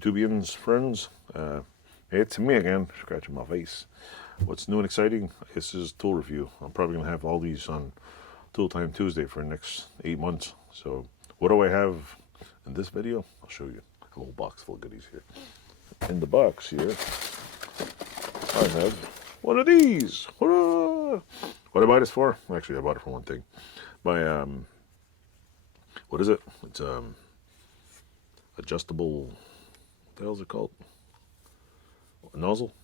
YouTubians, friends. It's me again, scratching my face. What's new and exciting? This is tool review. I'm probably going to have all these on Tool Time Tuesday for the next 8 months. So what do I have in this video? I'll show you. A whole box full of goodies here. In the box here, I have one of these. What did I buy this for? Actually, I bought it for one thing. My, what is it? It's adjustable, what the hell is it called? A nozzle?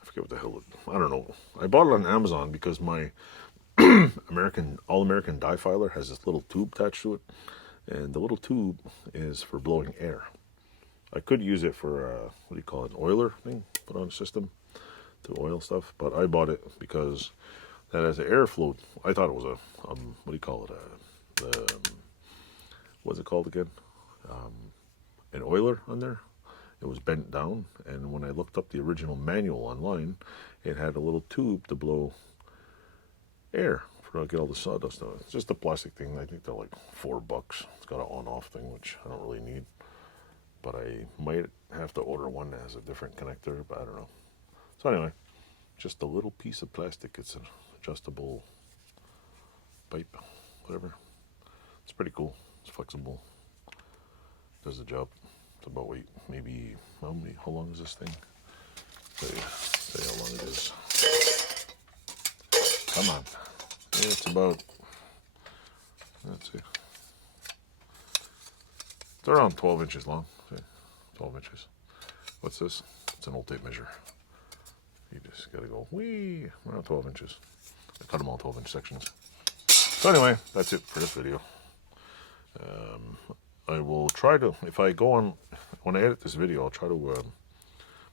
I forget what the hell I don't know. I bought it on Amazon because my All-American dye filer has this little tube attached to it, and the little tube is for blowing air. I could use it for what do you call it, an oiler thing, put on the system to oil stuff, but I bought it because that has an air float. I thought it was a what do you call it, what's it called again, an oiler on there. It was bent down, and when I looked up the original manual online, it had a little tube to blow air for to get all the sawdust out. It's just a plastic thing. I think they're like $4. It's got an on-off thing, which I don't really need, but I might have to order one that has a different connector, but I don't know. So anyway, just a little piece of plastic. It's an adjustable pipe, whatever. It's pretty cool. It's flexible. Does the job. It's about, wait, maybe, how long is this thing? Say how long it is. Come on. It's about, let's see. It's around 12 inches long. 12 inches. What's this? It's an old tape measure. You just gotta go, wee, around 12 inches. I cut them all 12-inch sections. So anyway, that's it for this video. I will try to, if I go on, when I edit this video, I'll try to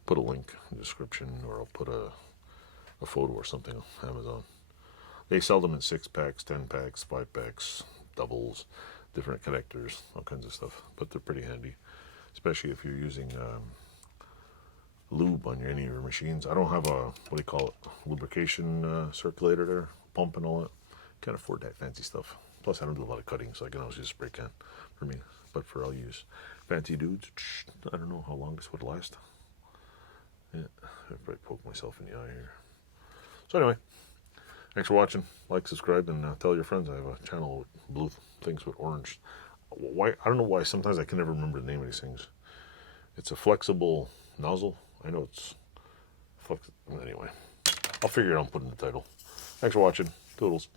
put a link in the description, or I'll put a photo or something on Amazon. They sell them in 6-packs, 10-packs, 5-packs, doubles, different connectors, all kinds of stuff. But they're pretty handy, especially if you're using lube on any of your machines. I don't have a, what do you call it, lubrication circulator there, pump and all that. Can't afford that fancy stuff. Plus, I don't do a lot of cutting, so I can always use a spray can for me. But for I'll use fancy dudes, I don't know how long this would last. Yeah, I'd probably poke myself in the eye here. So anyway, thanks for watching. Like, subscribe, and tell your friends. I have a channel with blue things with orange. Why? I don't know why. Sometimes I can never remember the name of these things. It's a flexible nozzle. I know it's flexible. Anyway, I'll figure it out and put in the title. Thanks for watching. Toodles.